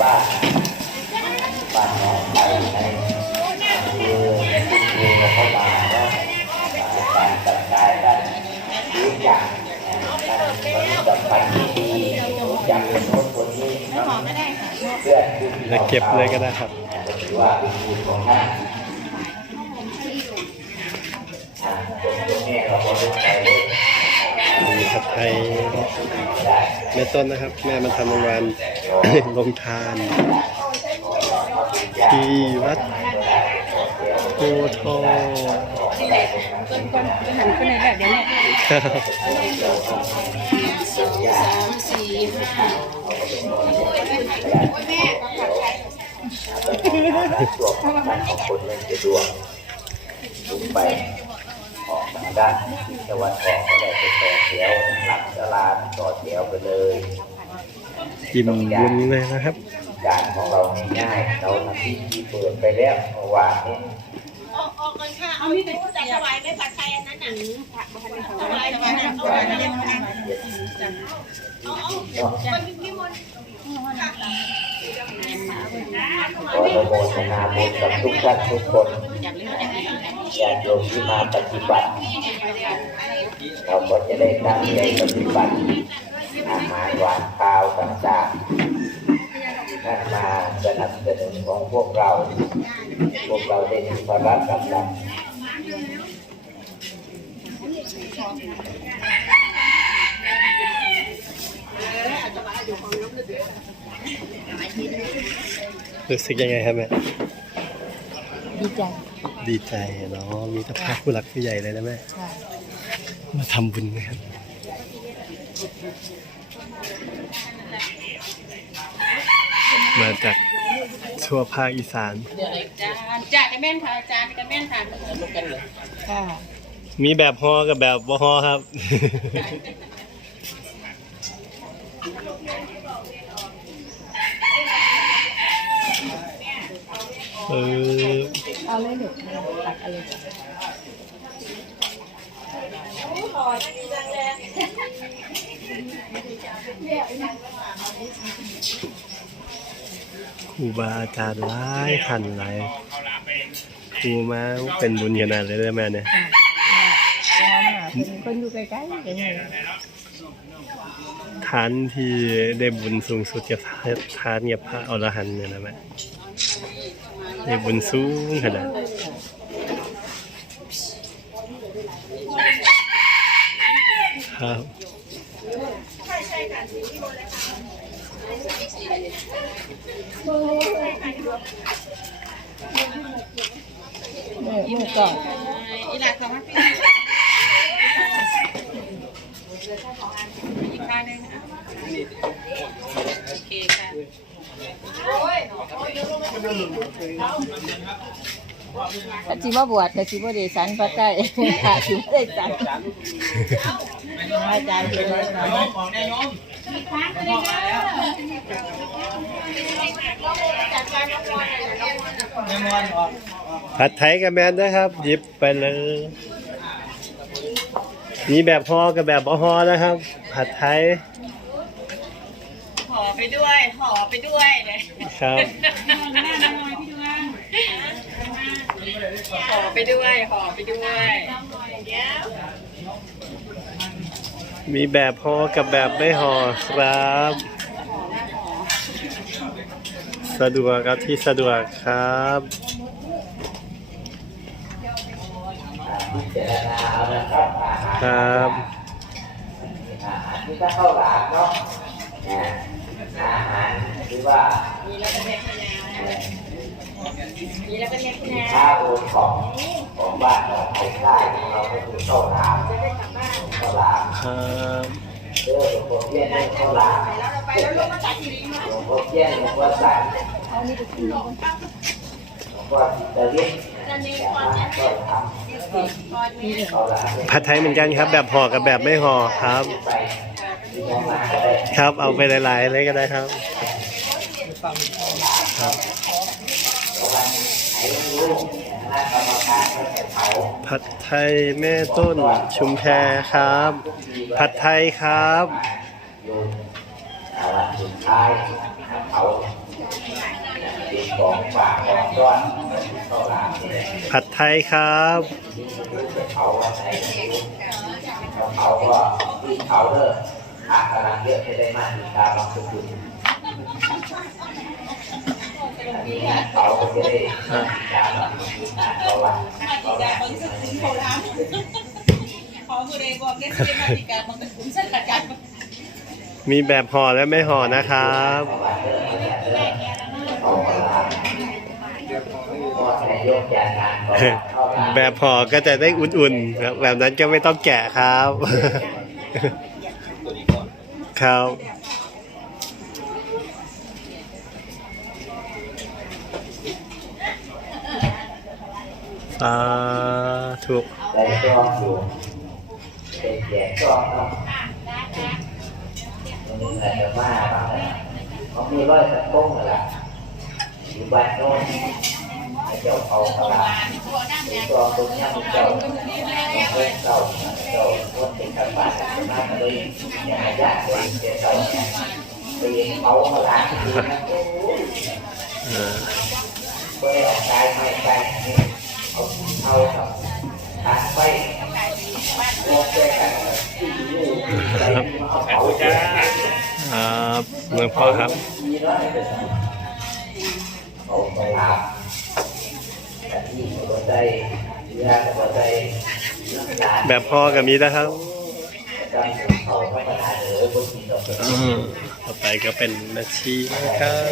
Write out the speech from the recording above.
บ้านบ้านน้องไปในคือคุณครูเข้ามาเนาะการจัดการกันรู้จักการปฏิบัติภัณฑ์ที่ดีรู้จักคนโน้นคนนี้เพื่อนที่จะเก็บเลยก็ได้ครับถือว่าเป็นบุญของท่านนี้เมีผัดไทยได้แม่ต้นนะครับ แม่มาทำโรางวัล ลงทาน ที่วัดโพทองหันขึ้นเลยแบบเดี๋ยวนี้ครับสามสี่ห้าตัวของท่านของคนเล่นจะดวงลุกไปออกทางด้านทิศตะวันออกก็ได้ไปต่อแถวหลังสลาต่อแถวไปเลย อิ่มบุญเลยนะครับการของเราง่ายๆเราทำพิธีเปิดไปแล้วเมื่อวานนี้เอามีเป็นจับถวายไม่ผัดไทยอันนั้นน่ะถวายถวายนะถวายนะมันมีนิมนต์ขออนุโมทนาบุญกับทุกท่านทุกคนญาติโยมที่มาปฏิบัติ เราก็จะได้ตั้งใจปฏิบัติ อาหารหวานข้าวต่างๆท่านมาสนับสนุนของพวกเรา พวกเราได้มีภาระกำลังรู้สึกยังไงครับแม่ดีใจ ดีใจเนาะมีแต่พระผู้หลักผู้ใหญ่เลยนะแม่ใช่มาทำบุญนะครับ มาจากทั่วภาคอีสาน จานจานกระแม่นค่ะจานกระแม่นค่ะลูกกันเลยค่ะมีแบบฮอกับแบบบ่ฮอครับ เออเอาเลยเด็กตักอะไร ครูบาอาจารย์หลายท่านหลายครูมาเป็นบุญขนาดเลยนะแม่เนี่ยคนอยู่ใกล้ๆอย่างเงี้ยทานที่ได้บุญสูงสุดกับทานกับพระอรหันต์เนี่ยนะแม่ได้บุญสูงขนาด ครับมือมื่อก่อนอีหลาของมันพี่อีกข้างนึงอะโอเคค่ะ ถ้าจีว่าบวชแต่จีว่าเดชันพระใกล้ค่ะจีว่าได้จันอาจารย์เป็นเลยนะผัดไทยกับแมนนะครับ หยิบไปเลยมีแบบฮอกับแบบบ่ฮอนะครับ ผัดไทยห่อไปด้วยห่อไปด้วยเลยครับ ห่อไปด้วยห่อไปด้วยมีแบบฮอกับแบบไม่ฮอครับ สะดวกครับที่สะดวกครับพิจารณาเอานะครับอาหารครับอาหารที่ถ้าเข้าวหลามเนาะนะอาหารหรือว่ามีแล้วก็เรียกคุณยาย มีแล้วก็เรียกคุณยายข้าวโอนของของบ้านของไทยใต้ของเราก็คือข้าวหลามข้าวหลามครับเออหลวงพ่อเพี้ยนเป็นข้าวหลามไปแล้วเราไปแล้วลูกมาตัดทีนี้มาหลวงพ่อเพี้ยนหลวงพ่อสันหลวงพ่อจิตเวชจะเน้นแต่ก่อนว่านะก็ทก่อนนี้ำข้าวหลามเนี่ยผัดไทยเหมือนกันครับ แบบห่อกับแบบไม่ห่อครับ ครับเอาไปหลายๆเลยก็ได้ครับครับ ผัดไทยแม่ต้นชุมแพครับ ผัดไทยครับผัดไทยครับเผาก็ที่เผาเด้ออากำลังเยอะจะได้มากตามบางสุดอันนี้เผาก็จะได้ตาบางสุด มาติกาบางสุขุมโครามขอมือเรงบอกเก็ตเกมมาติกาบางสุขุมเส้นกระจัดมีแบบห่อและไม่ห่อนะครับเอาเวลาก็นายกจางานก็เข้าหลามแบบห่อก็จะได้อุ่นๆครับแบบนั้นก็ไม่ต้องแกะครับ ครับ สาธุได้กล้องอยู่เป็นแจกกล้องเนาะมันอะไรจะมาบ้างนะเขามีร้อยตะโก้งนั่นแหละอยู่บ้านโน้นเจ้าเอาตลาดเป็นกล้องตรงนี้มันเจ้าเจ้าเจ้าเจ้าคนเป็นกระบาดมาเลยอย่างไรยากเลยเจ้าไปเอาตลาดนะโอ้ยเอออกกายไม่กาย เอาเท่ากับทานไปรวมด้วยกันที่อยู่ใจเอาจ้าครับหลวงพ่อครับเอาไปลาบแต่ที่หัวใจเรือหัวใจน้ำตาลแบบพ่อกับมีนะครับต่อไปก็เป็นนาชีนะครับ